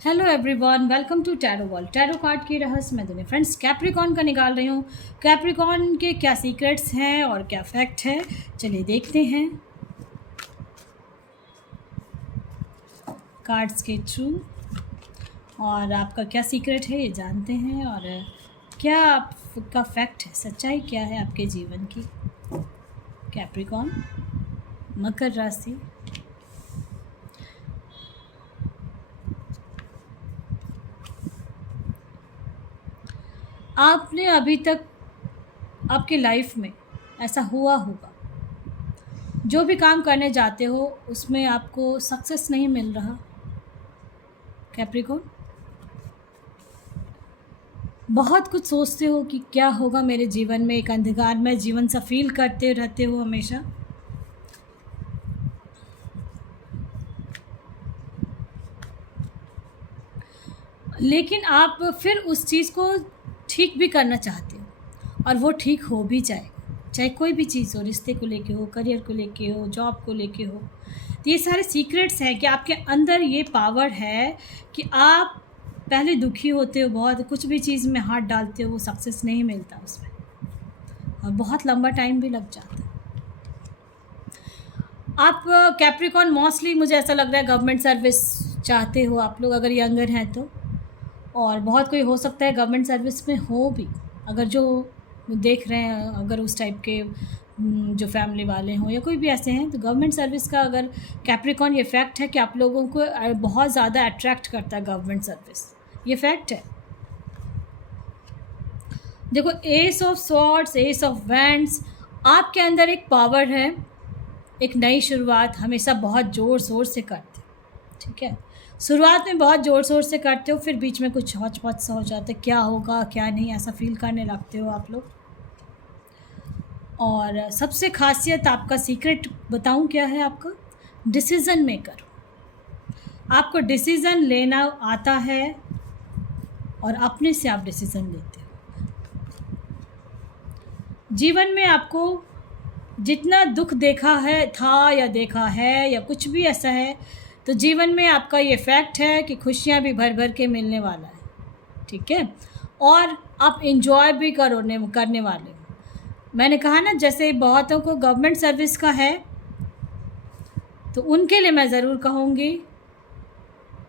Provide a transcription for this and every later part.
Hello everyone, welcome to tarot world. Tarot card की रहस्यमय दुनिया। फ्रेंड्स, कैप्रिकॉन का निकाल रही हूँ। कैप्रिकॉन के क्या सीक्रेट्स हैं और क्या फैक्ट है, चलिए देखते हैं कार्ड्स के थ्रू। और आपका क्या सीक्रेट है ये जानते हैं, और क्या आपका फैक्ट है, सच्चाई क्या है आपके जीवन की। कैप्रिकॉन, मकर राशि। आपने अभी तक आपके लाइफ में ऐसा हुआ होगा, जो भी काम करने जाते हो उसमें आपको सक्सेस नहीं मिल रहा। कैप्रिकॉन, बहुत कुछ सोचते हो कि क्या होगा मेरे जीवन में, एक अंधकार में जीवन सा फील करते रहते हो हमेशा। लेकिन आप फिर उस चीज़ को ठीक भी करना चाहते हो, और वो ठीक हो भी जाएगा, चाहे कोई भी चीज़ हो, रिश्ते को लेके हो, करियर को लेके हो, जॉब को लेके हो। तो ये सारे सीक्रेट्स हैं कि आपके अंदर ये पावर है कि आप पहले दुखी होते हो, बहुत कुछ भी चीज़ में हाथ डालते हो वो सक्सेस नहीं मिलता उसमें, और बहुत लंबा टाइम भी लग जाता है। आप कैप्रिकॉन मोस्टली मुझे ऐसा लग रहा है गवर्नमेंट सर्विस चाहते हो आप लोग, अगर यंगर हैं तो। और बहुत कोई हो सकता है गवर्नमेंट सर्विस में हो भी, अगर जो देख रहे हैं, अगर उस टाइप के जो फैमिली वाले हों या कोई भी ऐसे हैं, तो गवर्नमेंट सर्विस का अगर कैप्रिकॉन, ये फैक्ट है कि आप लोगों को बहुत ज़्यादा अट्रैक्ट करता है गवर्नमेंट सर्विस, ये फैक्ट है। देखो, S of swords, S of wands, आपके अंदर एक पावर है, एक नई शुरुआत हमेशा बहुत ज़ोर शोर से करते, ठीक है। शुरुआत में बहुत ज़ोर शोर से करते हो, फिर बीच में कुछ हौच-पौच सा हो जाता है, क्या होगा क्या नहीं, ऐसा फील करने लगते हो आप लोग। और सबसे खासियत, आपका सीक्रेट बताऊं क्या है आपका, डिसीज़न मेकर। आपको डिसीज़न लेना आता है और अपने से आप डिसीज़न लेते हो। जीवन में आपको जितना दुख देखा है था या देखा है या कुछ भी ऐसा है, तो जीवन में आपका ये फैक्ट है कि खुशियाँ भी भर भर के मिलने वाला है, ठीक है। और आप इन्जॉय भी करने वाले हो। मैंने कहा ना, जैसे बहुतों को गवर्नमेंट सर्विस का है, तो उनके लिए मैं ज़रूर कहूँगी,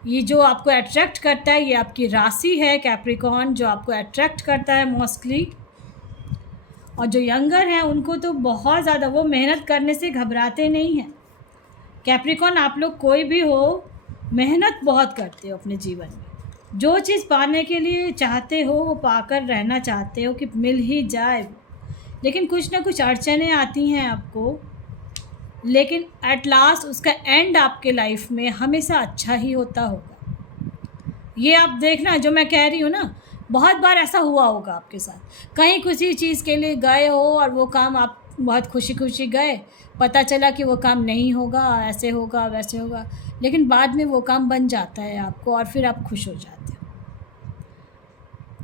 ये जो आपको अट्रैक्ट करता है, ये आपकी राशि है कैप्रिकॉन, जो आपको अट्रैक्ट करता है मोस्टली। और जो यंगर हैं उनको तो बहुत ज़्यादा, वो मेहनत करने से घबराते नहीं हैं। कैप्रिकॉन, आप लोग कोई भी हो, मेहनत बहुत करते हो अपने जीवन में, जो चीज़ पाने के लिए चाहते हो वो पाकर रहना चाहते हो कि मिल ही जाए। लेकिन कुछ ना कुछ अड़चनें आती हैं आपको, लेकिन एट लास्ट उसका एंड आपके लाइफ में हमेशा अच्छा ही होता होगा। ये आप देखना, जो मैं कह रही हूँ ना, बहुत बार ऐसा हुआ होगा आपके साथ। कहीं किसी चीज़ के लिए गए हो और वो काम आप बहुत खुशी खुशी गए, पता चला कि वो काम नहीं होगा, ऐसे होगा वैसे होगा, लेकिन बाद में वो काम बन जाता है आपको, और फिर आप खुश हो जाते हो।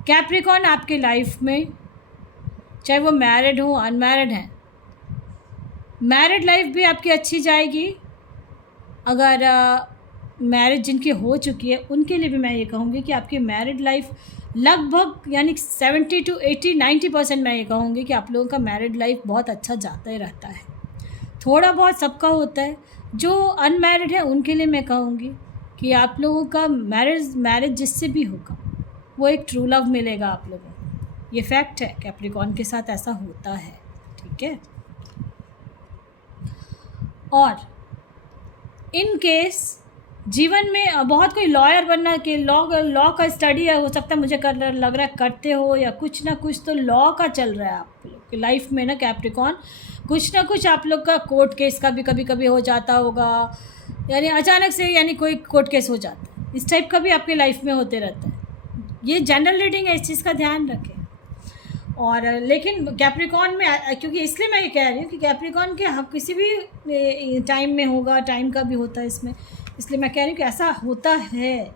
कैप्रिकॉन, आपके लाइफ में चाहे वो मैरिड हो, अनमैरिड हैं, मैरिड लाइफ भी आपकी अच्छी जाएगी। अगर मैरिज जिनकी हो चुकी है उनके लिए भी मैं ये कहूँगी कि आपकी मैरिड लाइफ लगभग, यानी 70 to 80-90% मैं ये कहूँगी कि आप लोगों का मैरिड लाइफ बहुत अच्छा जाता ही रहता है। थोड़ा बहुत सबका होता है। जो अनमैरिड है उनके लिए मैं कहूँगी कि आप लोगों का मैरिज जिससे भी होगा, वो एक ट्रू लव मिलेगा आप लोगों को। ये फैक्ट है, कैप्रिकॉन के साथ ऐसा होता है, ठीक है। और इन केस जीवन में बहुत कोई लॉयर बनना के लॉ का स्टडी है, हो सकता है, मुझे लग रहा है करते हो, या कुछ ना कुछ तो लॉ का चल रहा है आप लोग की लाइफ में ना कैप्रिकॉन। कुछ ना कुछ आप लोग का कोर्ट केस का भी कभी कभी हो जाता होगा, यानी अचानक से, यानी कोई कोर्ट केस हो जाता है, इस टाइप का भी आपके लाइफ में होते रहता है। ये जनरल रीडिंग है, इस चीज़ का ध्यान रखें। और लेकिन कैप्रिकॉन में, क्योंकि इसलिए मैं ये कह रही हूँ कि कैप्रिकॉन के हम किसी भी टाइम में होगा, टाइम का भी होता है इसमें, इसलिए मैं कह रही हूँ कि ऐसा होता है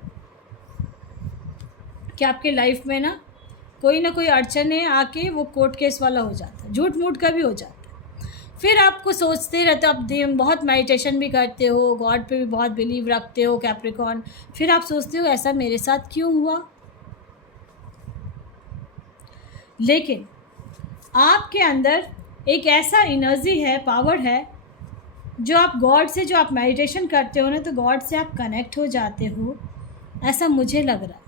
कि आपके लाइफ में ना कोई अड़चने आके वो कोर्ट केस वाला हो जाता है, झूठ मूठ का भी हो जाता है। फिर आपको सोचते रहते हो, आप दिन बहुत मेडिटेशन भी करते हो, गॉड पे भी बहुत बिलीव रखते हो कैप्रिकॉर्न, फिर आप सोचते हो ऐसा मेरे साथ क्यों हुआ। लेकिन आपके अंदर एक ऐसा एनर्जी है, पावर है, जो आप गॉड से, जो आप मेडिटेशन करते हो ना, तो गॉड से आप कनेक्ट हो जाते हो। ऐसा मुझे लग रहा है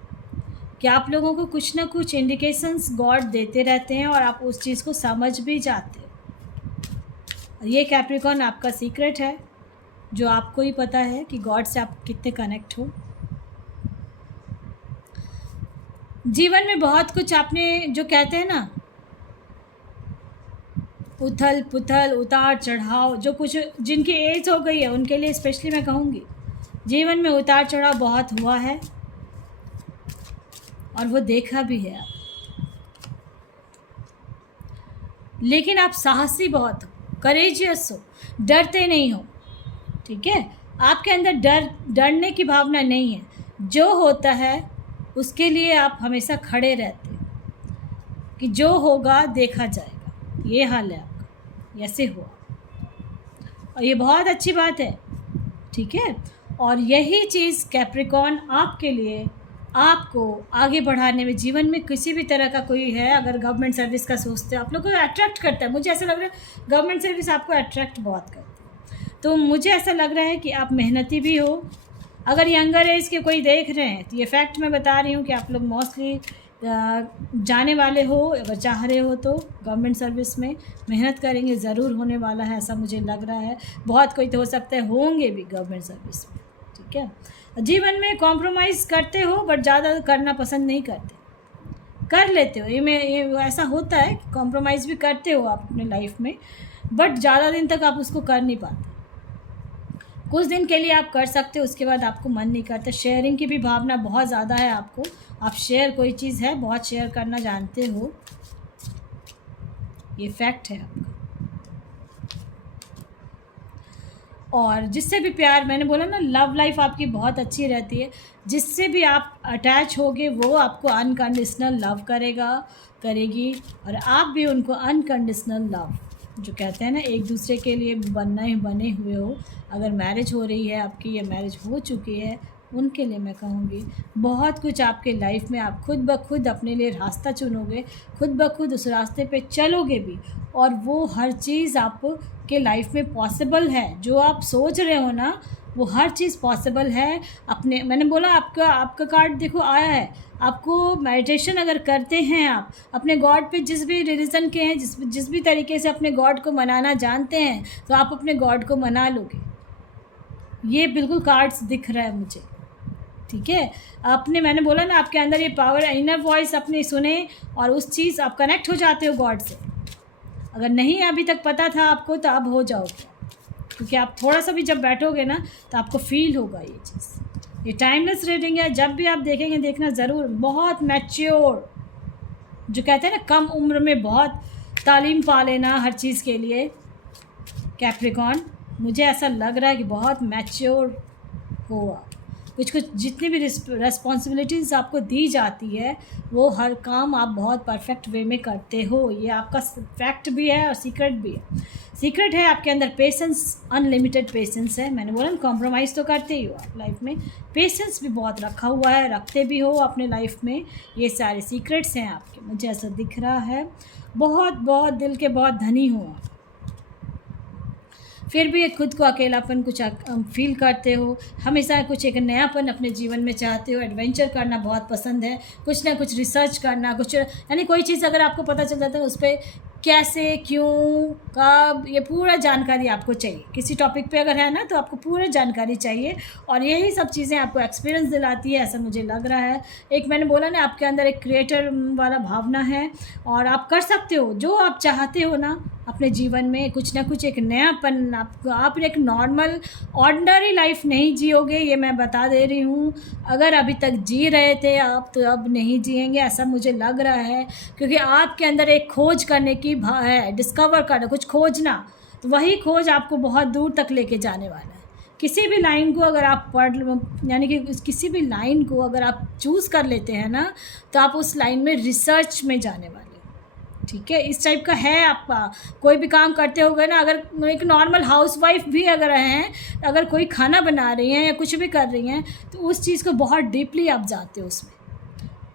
कि आप लोगों को कुछ ना कुछ इंडिकेशंस गॉड देते रहते हैं और आप उस चीज़ को समझ भी जाते हो। ये कैप्रिकॉर्न आपका सीक्रेट है, जो आपको ही पता है कि गॉड से आप कितने कनेक्ट हो। जीवन में बहुत कुछ आपने, जो कहते हैं ना, उथल पुथल, उतार चढ़ाव, जो कुछ जिनकी एज हो गई है उनके लिए स्पेशली मैं कहूँगी, जीवन में उतार चढ़ाव बहुत हुआ है और वो देखा भी है आप। लेकिन आप साहसी बहुत हो, करेजियस हो, डरते नहीं हो, ठीक है। आपके अंदर डरने की भावना नहीं है। जो होता है उसके लिए आप हमेशा खड़े रहते हैं कि जो होगा देखा जाएगा। ये हाल है आपका, ऐसे हुआ और ये बहुत अच्छी बात है, ठीक है। और यही चीज़ कैप्रिकॉर्न आपके लिए, आपको आगे बढ़ाने में, जीवन में किसी भी तरह का कोई है, अगर गवर्नमेंट सर्विस का सोचते हो, आप लोग को अट्रैक्ट करता है। मुझे ऐसा लग रहा है गवर्नमेंट सर्विस आपको अट्रैक्ट बहुत करती है। तो मुझे ऐसा लग रहा है कि आप मेहनती भी हो। अगर यंगर एज के कोई देख रहे हैं तो ये फैक्ट मैं बता रही हूँ कि आप लोग मोस्टली जाने वाले हो, अगर चाह रहे हो तो गवर्नमेंट सर्विस में मेहनत करेंगे, ज़रूर होने वाला है, ऐसा मुझे लग रहा है। बहुत कोई तो हो सकता है होंगे भी गवर्नमेंट सर्विस में, ठीक है। जीवन में कॉम्प्रोमाइज़ करते हो बट ज़्यादा करना पसंद नहीं करते, कर लेते हो। ये ऐसा होता है कि कॉम्प्रोमाइज़ भी करते हो आप अपने लाइफ में, बट ज़्यादा दिन तक आप उसको कर नहीं पाते। कुछ दिन के लिए आप कर सकते हो, उसके बाद आपको मन नहीं करता। शेयरिंग की भी भावना बहुत ज़्यादा है आपको, आप शेयर, कोई चीज़ है बहुत शेयर करना जानते हो, ये फैक्ट है आपका। और जिससे भी प्यार, मैंने बोला ना, लव लाइफ आपकी बहुत अच्छी रहती है। जिससे भी आप अटैच होगे वो आपको अनकंडीशनल लव करेगी, और आप भी उनको अनकंडीशनल लव, जो कहते हैं ना, एक दूसरे के लिए बने हुए हो। अगर मैरिज हो रही है आपकी या मैरिज हो चुकी है, उनके लिए मैं कहूँगी बहुत कुछ आपके लाइफ में आप खुद ब खुद अपने लिए रास्ता चुनोगे, खुद ब खुद उस रास्ते पे चलोगे भी, और वो हर चीज़ आपके लाइफ में पॉसिबल है। जो आप सोच रहे हो ना, वो हर चीज़ पॉसिबल है। अपने, मैंने बोला आपका कार्ड देखो आया है। आपको मेडिटेशन अगर करते हैं, आप अपने गॉड पे, जिस भी रिलीजन के हैं, जिस भी तरीके से अपने गॉड को मनाना जानते हैं, तो आप अपने गॉड को मना लोगे। ये बिल्कुल कार्ड्स दिख रहा है मुझे, ठीक है। मैंने बोला ना, आपके अंदर ये पावर, इनर वॉइस अपने सुने और उस चीज़ आप कनेक्ट हो जाते हो गॉड से। अगर नहीं अभी तक पता था आपको, तो अब हो जाओगे, क्योंकि आप थोड़ा सा भी जब बैठोगे ना तो आपको फील होगा ये चीज़। ये टाइमलेस रीडिंग है, जब भी आप देखेंगे देखना ज़रूर। बहुत मैच्योर, जो कहते हैं ना, कम उम्र में बहुत तालीम पा लेना हर चीज़ के लिए, कैप्रिकॉर्न, मुझे ऐसा लग रहा है कि बहुत मैच्योर हो। कुछ जितनी भी रिस्पॉन्सिबिलिटीज़ आपको दी जाती है, वो हर काम आप बहुत परफेक्ट वे में करते हो। ये आपका फैक्ट भी है और सीक्रेट भी है। सीक्रेट है आपके अंदर पेशेंस, अनलिमिटेड पेशेंस है। मैंने बोला ना, कॉम्प्रोमाइज़ तो करते ही हो आप लाइफ में, पेशेंस भी बहुत रखा हुआ है, रखते भी हो अपने लाइफ में। ये सारे सीक्रेट्स हैं आपके, मुझे ऐसा दिख रहा है। बहुत बहुत दिल के बहुत धनी हो आप, फिर भी एक खुद को अकेलापन कुछ फील करते हो। हमेशा कुछ एक नयापन अपने जीवन में चाहते हो। एडवेंचर करना बहुत पसंद है, कुछ ना कुछ रिसर्च करना, कुछ, यानी कोई चीज़ अगर आपको पता चल जाता है उस पर कैसे, क्यों, कब, ये पूरा जानकारी आपको चाहिए। किसी टॉपिक पे अगर है ना, तो आपको पूरी जानकारी चाहिए, और यही सब चीज़ें आपको एक्सपीरियंस दिलाती है, ऐसा मुझे लग रहा है। एक मैंने बोला ना, आपके अंदर एक क्रिएटर वाला भावना है, और आप कर सकते हो जो आप चाहते हो ना अपने जीवन में, कुछ ना कुछ एक नयापन। आप एक नॉर्मल ऑर्डिनरी लाइफ नहीं जियोगे, ये मैं बता दे रही हूँ। अगर अभी तक जी रहे थे आप, तो अब नहीं जिएंगे, ऐसा मुझे लग रहा है। क्योंकि आपके अंदर एक खोज करने की है, डिस्कवर करना, कुछ खोजना, तो वही खोज आपको बहुत दूर तक लेके जाने वाला है। किसी भी लाइन को अगर आप यानी कि किसी भी लाइन को अगर आप चूज़ कर लेते हैं ना, तो आप उस लाइन में रिसर्च में जाने वाले, ठीक है, इस टाइप का है आपका। कोई भी काम करते होगे ना, अगर एक नॉर्मल हाउसवाइफ भी अगर हैं, अगर कोई खाना बना रही हैं या कुछ भी कर रही हैं, तो उस चीज़ को बहुत डीपली आप जाते हो उसमें।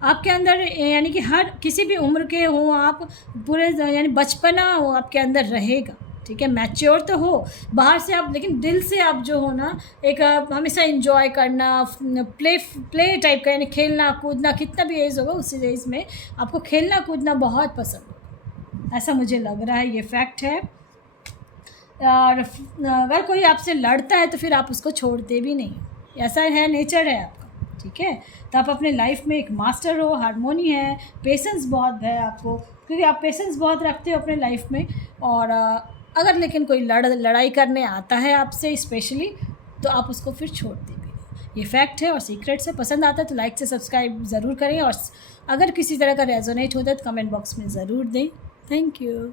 आपके अंदर यानी कि हर किसी भी उम्र के हो आप, पूरे यानी बचपना हो आपके अंदर रहेगा। ठीक है, मैच्योर तो हो बाहर से आप, लेकिन दिल से आप जो हो ना, एक हमेशा इंजॉय करना, प्ले टाइप का, यानी खेलना कूदना, कितना भी एज होगा उसी एज में आपको खेलना कूदना बहुत पसंद होगा, ऐसा मुझे लग रहा है, ये फैक्ट है। और अगर कोई आपसे लड़ता है तो फिर आप उसको छोड़ते भी नहीं, ऐसा है, नेचर है आपका। ठीक है, तो आप अपने लाइफ में एक मास्टर हो, हारमोनी है, पेशेंस बहुत है आपको, क्योंकि आप पेशेंस बहुत रखते हो अपने लाइफ में। और अगर लेकिन कोई लड़ाई करने आता है आपसे स्पेशली, तो आप उसको फिर छोड़ते भी नहीं। ये फैक्ट है और सीक्रेट्स है। पसंद आता है तो लाइक से सब्सक्राइब ज़रूर करें, और अगर किसी तरह का रेजोनेट होता है तो कमेंट बॉक्स में ज़रूर दें। Thank you.